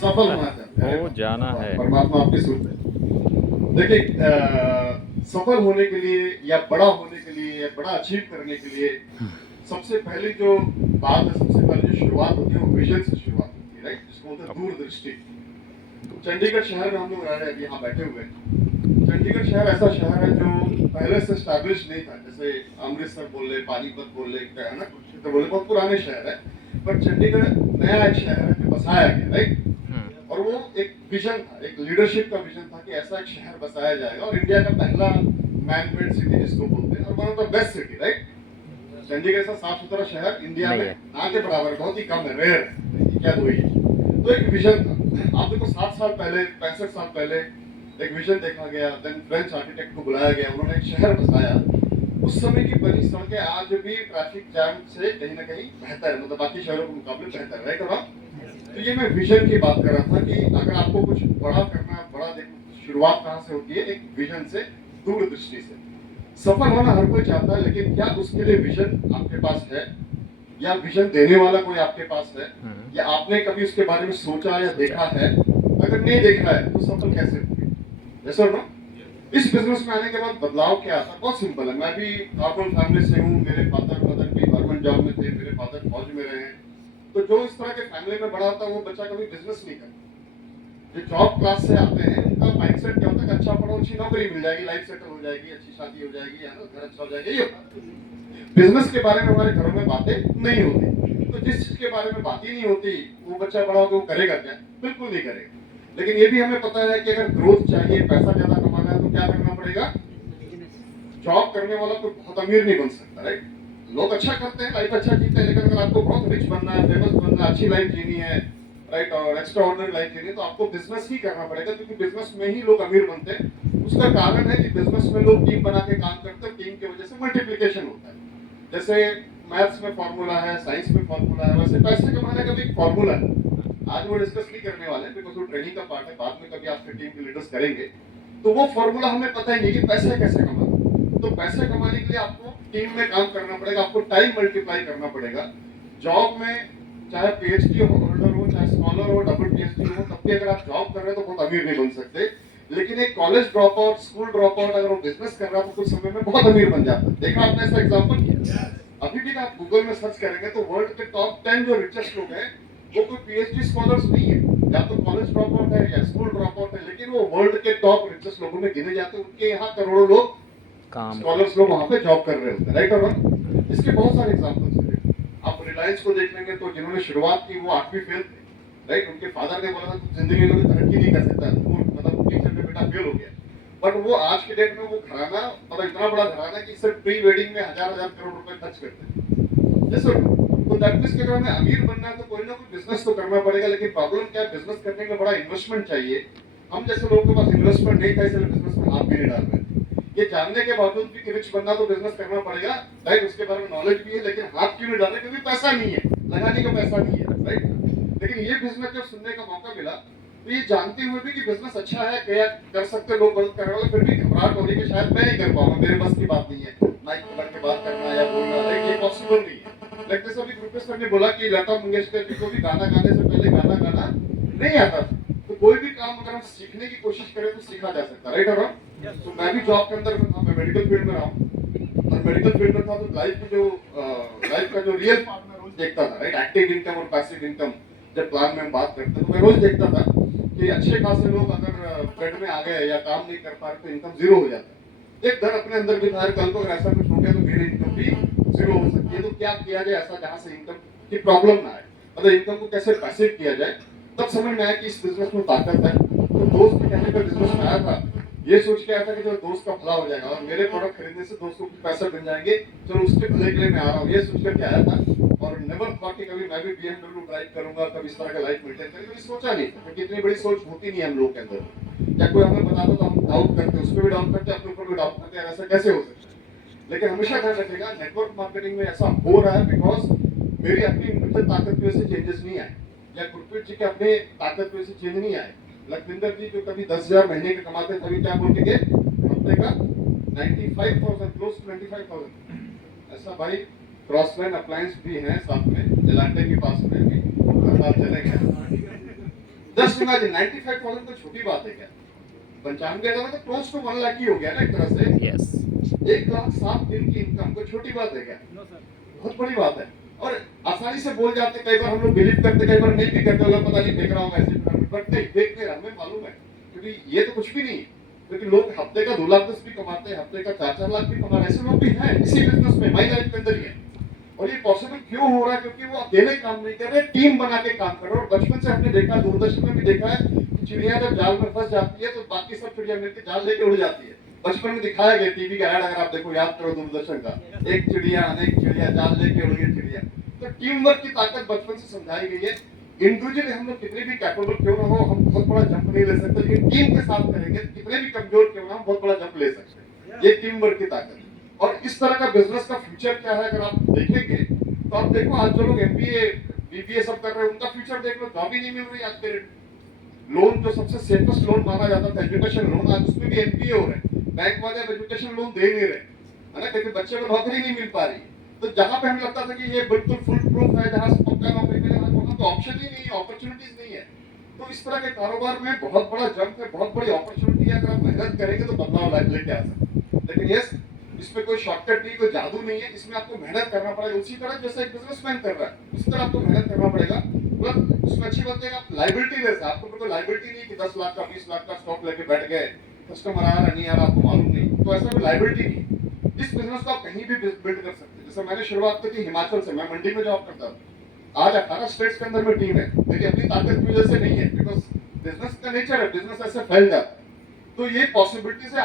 सफल होना चाहते हैं, हो जाना है। परमात्मा आपकी सुनते हैं। देखिए सफल होने के लिए या बड़ा होने के लिए या बड़ा अचीव करने के लिए सबसे पहली जो बात है, सबसे पहले जो शुरुआत होती है वो विजन से शुरुआत होती है, राइट, जिसको बोलते हैं दूरदृष्टि। चंडीगढ़ शहर में हम लोग रह रहे हैं, अभी यहाँ बैठे हुए हैं। चंडीगढ़ शहर ऐसा शहर है जो पहले से स्टैब्लिश नहीं था, जैसे अमृतसर बोल ले, पानीपत बोल ले, है ना, कुरुक्षेत्र बोल ले, बहुत पुराने शहर है। पर चंडीगढ़ नया एक शहर है जो बसाया गया, राइट। और वो एक विजन था, एक लीडरशिप का विजन था कि ऐसा एक शहर बसाया जाएगा और इंडिया का पहला मैन मेड सिटी जिसको बोलते हैं, और one of the best city, right. Chandigarh ऐसा साफ सुथरा शहर इंडिया में ना के बराबर बहुत ही कम है, रेयर है, क्या दो ही है। तो एक विजन था। आप देखो 7 साल पहले, 65 साल पहले एक विजन देखा गया, देन फ्रेंच आर्किटेक्ट को बुलाया गया, उन्होंने एक शहर बसाया। उस समय की बनी सड़कें आज भी ट्रैफिक जैम से कहीं ना कहीं बेहतर है, मतलब बाकी शहरों के मुकाबले बेहतर है, राइट। और तो ये मैं विजन की बात कर रहा था कि अगर आपको कुछ बड़ा करना है, बड़ा देखना, शुरुआत कहाँ से होती है, एक विजन से, दूरदृष्टि से। सफल होना हर कोई चाहता है, लेकिन क्या उसके लिए विजन आपके पास है, या विजन देने वाला कोई आपके पास है, या आपने कभी उसके बारे में सोचा या देखा है? अगर नहीं देखा है तो सफल कैसे होंगे? यस और नो? इस बिजनेस में आने के बाद बदलाव क्या आता है? बहुत सिंपल है। मैं भी नॉर्मल फैमिली से हूँ, मेरे फादर मदर भी गवर्नमेंट जॉब में थे, मेरे फादर फौज में रहे हैं। तो जो इस तरह के फैमिली में बड़ा होता है वो बच्चा कभी बिजनेस नहीं करता। जो जॉब क्लास से आते हैं उनका माइंडसेट क्या होता है कि अच्छा पढ़ो, अच्छी नौकरी मिल जाएगी, लाइफ सेटल हो जाएगी, अच्छी शादी हो जाएगी, है ना, घर अच्छा हो जाएगा, ये होता है। बिजनेस के बारे में हमारे घरों में बातें नहीं होती। तो जिस चीज के बारे में बात ही नहीं होती, वो बच्चा बड़ा होकर वो करेगा क्या? बिल्कुल नहीं करेगा। लेकिन ये भी हमें पता है कि अगर ग्रोथ चाहिए, पैसा ज्यादा कमाना है, तो क्या करना पड़ेगा? जॉब करने वाला कोई बहुत अमीर नहीं बन सकता, राइट। लोग अच्छा करते हैं, लाइफ अच्छा जीते हैं, लेकिन अगर आपको बहुत रिच बनना है, फेमस बनना है, अच्छी लाइफ जीनी है, राइट, और एक्स्ट्रा ऑर्डिनरी लाइफ जीनी है, तो आपको बिजनेस ही करना पड़ेगा, क्योंकि बिजनेस में ही लोग अमीर बनते हैं। उसका कारण है कि बिजनेस में लोग टीम बना के काम करते हैं, टीम की वजह से मल्टीप्लिकेशन होता है। जैसे मैथ्स में फॉर्मूला है, साइंस में फॉर्मूला है, वैसे पैसे कमाने का भी एक फॉर्मूला है। आज वो डिस्कस नहीं करने वाले हैं, बिकॉज वो ट्रेनिंग का पार्ट है, बाद में कभी आपके टीम के लीडर्स करेंगे। तो वो फॉर्मूला हमें पता ही नहीं कि पैसे कैसे कमाना। तो पैसे कमाने के लिए आपको टीम में काम करना पड़ेगा, आपको टाइम मल्टीप्लाई करना पड़ेगा। जॉब में चाहे पीएचडी होल्डर हो, चाहे स्कॉलर हो, डबल पीएचडी हो, तब भी अगर आप जॉब कर रहे हैं तो बहुत अमीर नहीं बन सकते। लेकिन एक college drop out, school drop out अगर वो बिजनेस कर रहा है तो कुछ समय में बहुत अमीर बन जाता है। देखा आपने ऐसा एग्जाम्पल? अभी भी आप गूगल में सर्च करेंगे तो वर्ल्ड के टॉप 10 जो रिचेस्ट लोग हैं वो कोई पीएचडी स्कॉलर्स नहीं है, या तो कॉलेज ड्रॉप आउट है या स्कूल ड्रॉप आउट है, लेकिन वो वर्ल्ड के टॉप रिचेस्ट लोगों में गिने जाते हैं। उनके यहाँ करोड़ों लोग, स्कॉलर्स लोग वहां पे जॉब कर रहे होते हैं, राइट। और इसके बहुत सारे एग्जांपल्स हैं। आप रिलायंस को देख लेंगे तो जिन्होंने शुरुआत की वो 8वीं फेल थे, राइट। उनके फादर ने बोला था तू जिंदगी में तरक्की नहीं कर सकता, मतलब टीचर में बेटा फेल हो गया। बट वो आज के डेट में वो घराना, मतलब इतना बड़ा घराना कि सिर्फ प्री वेडिंग में हजार हजार करोड़ रुपए खर्च करते हैं। जैसे तो दैट मींस कि अगर हमें अमीर बनना है तो कोई ना कोई बिजनेस तो करना पड़ेगा। लेकिन प्रॉब्लम क्या है, बिजनेस करने में बड़ा इन्वेस्टमेंट चाहिए। हम जैसे लोगों के पास इन्वेस्टमेंट नहीं था, इसलिए बिजनेस में हाथ भी नहीं डाल रहे थे। ये जानने के बावजूद भी कि रिच बनना तो बिजनेस करना पड़ेगा, राइट, उसके बारे में नॉलेज भी है, लेकिन हाथ क्यों नहीं डाल रहे? क्योंकि पैसा नहीं है, लगाने का पैसा नहीं है, राइट। लेकिन ये बिजनेस जब सुनने का मौका मिला तो ये जानते हुए भी कि बिजनेस अच्छा है, क्या कर सकते लोग, मदद करने वाले, फिर भी घबराहट हो रही कि शायद मैं नहीं कर पाऊंगा, मेरे बस की बात नहीं है माइक पकड़ के बात करना या बोलना, राइट, ये पॉसिबल नहीं है। लाइक जैसे अभी ग्रुपेश सर ने बोला कि लता मंगेशकर जी को भी गाना गाने से पहले गाना गाना नहीं आता था। तो कोई भी काम अगर हम सीखने की कोशिश करें तो सीखा जा सकता है, राइट। और तो मैं भी जॉब के अंदर था, मैं मेडिकल फील्ड में रहा हूँ, और मेडिकल फील्ड में था तो लाइफ का जो रियल पार्ट में रोज देखता था, राइट, एक्टिव इनकम और पैसिव इनकम जब प्लान में हम बात करते हैं तो मैं रोज देखता था कि अच्छे खासे लोग अगर बेड में आ गए या काम नहीं कर पा रहे तो इनकम जीरो हो जाता है। एक डर अपने अंदर भी था, कल को अगर ऐसा कुछ हो गया तो मेरी इनकम भी जीरो हो सकती है। तो क्या किया जाए ऐसा जहां से इनकम की प्रॉब्लम ना आए, मतलब इनकम को कैसे पैसिव किया जाए। तब समझ में आया कि इस बिजनेस में ताकत है। तो दोस्त के कहने पर बिजनेस में आया था, ये सोच के आया था कि जो दोस्त का भला हो जाएगा और मेरे प्रोडक्ट खरीदने से दोस्तों को पैसे बन जाएंगे, चलो उसके भले के लिए मैं आ रहा हूँ, ये सोच करके आया था। और नेवर थॉट कि कभी मैं भी BMW ड्राइव करूंगा, कभी इस तरह का लाइफ मेंटेन करूंगा, कभी सोचा नहीं था, क्योंकि इतनी बड़ी सोच होती नहीं है हम लोग के अंदर। या कोई हमें बताता तो हम डाउट करते, उस पर भी डाउट करते, अपने ऊपर भी डाउट करते हैं, ऐसा कैसे हो सकता है। लेकिन हमेशा ध्यान रखिएगा, नेटवर्क मार्केटिंग में ऐसा हो रहा है बिकॉज मेरी अपनी इंडिविजुअल ताकत की वजह से चेंजेस नहीं आए, या गुरप्रीत जी के अपने ताकत की वजह से चेंज नहीं आए। लखविंदर जी जो कभी 10,000 महीने के कमाते थे, अभी क्या बोल के गए हफ्ते का 95,000, क्लोज टू 95,000। ऐसा भाई क्रॉसलाइन अप्लायंस भी है साथ में, जलांटे के पास में भी 10 साल चले गए। जस्ट इमेजिन 95,000 तो छोटी बात है क्या? 95,000 तो क्लोज टू 1 लाख ही हो गया ना एक तरह से। यस 1,07,000 दिन की इनकम कोई छोटी बात है क्या? बहुत बड़ी बात है। और आसानी से बोल जाते, कई बार हम लोग बिलीव करते, कई बार नहीं भी करते, होगा पता नहीं देख रहा होगा ऐसे पिरामिड, बट नहीं देखते हमें मालूम है, क्योंकि ये तो कुछ भी नहीं है। क्योंकि लोग हफ्ते का 2 लाख 10 भी कमाते हैं, हफ्ते का 4-4 लाख भी कमा रहे हैं, ऐसे लोग भी हैं इसी बिजनेस में, माई लाइफ के अंदर ही है। और ये पॉसिबल क्यों हो रहा है? क्योंकि वो अकेले काम नहीं कर रहे, टीम बना के काम कर रहे हैं। और बचपन से हमने देखा, दूरदर्शन में भी देखा है कि चिड़िया जब जाल में फंस जाती है तो बाकी सब चिड़िया मिलकर जाल लेके उड़ जाती है। बचपन में दिखाया गया, टीवी का ऐड अगर आप देखो, याद करो दूरदर्शन का, एक चिड़िया अनेक चिड़िया, जाल लेके उड़ गई चिड़िया। तो टीम वर्क की ताकत बचपन से समझाई गई है। इंडिविजुअली हम लोग कितने भी कैपेबल क्यों ना हो, हम बहुत बड़ा जंप नहीं ले सकते, लेकिन टीम के साथ करेंगे कितने भी कमजोर क्यों ना, हम बहुत बड़ा जंप ले सकते हैं। ये टीम वर्क की ताकत है। और इस तरह का बिजनेस का फ्यूचर क्या है अगर आप देखेंगे, तो आप देखो आज जो लोग एमबीए बीबीए सब कर रहे हैं, उनका फ्यूचर देख लो, जॉब ही नहीं मिल रही आज के डेट। लोन जो सबसे सेफेस्ट लोन माना जाता था, एजुकेशन लोन, आज उसमें भी एनपीए हो रहे हैं। बैंक वाले अब एजुकेशन लोन दे नहीं रहे, है ना, क्योंकि बच्चे को नौकरी नहीं मिल पा रही। तो जहां पे हमें लगता था कि ये बिल्कुल फुल प्रूफ है, जहां से पक्का नौकरी मिलेगा, वहां तो ऑप्शन ही नहीं है, अपॉर्चुनिटीज नहीं है। तो इस तरह के कारोबार में बहुत बड़ा जंप है, बहुत बड़ी अपॉर्चुनिटी है। अगर आप मेहनत करेंगे तो बदलाव लेके आ सकते हैं। लेकिन यस, इसमें कोई शॉर्टकट नहीं, कोई जादू नहीं है, इसमें आपको मेहनत करना पड़ेगा। उसी तरह जैसे एक बिजनेसमैन कर रहा है, उसी तरह आपको मेहनत करना पड़ेगा। मतलब उसमें अच्छी बात है कि आप लाइबिलिटी लेस है, आपको कोई लाइबिलिटी नहीं कि 10 लाख का 20 लाख का स्टॉक लेके बैठ गए, कस्टमर आ रहा नहीं आ रहा आपको मालूम नहीं, तो ऐसा कोई लाइबिलिटी नहीं। इस बिजनेस को आप कहीं भी बिल्ड कर सकते हैं। जैसे मैंने शुरुआत की थी हिमाचल से, मैं मंडी में जॉब करता था। आज 18 स्टेट्स के अंदर में टीम है, मेरी अपनी ताकत की वजह से नहीं है, बिकॉज बिजनेस का नेचर है, बिजनेस ऐसे फैल जाता है। तो ये पॉसिबिलिटी से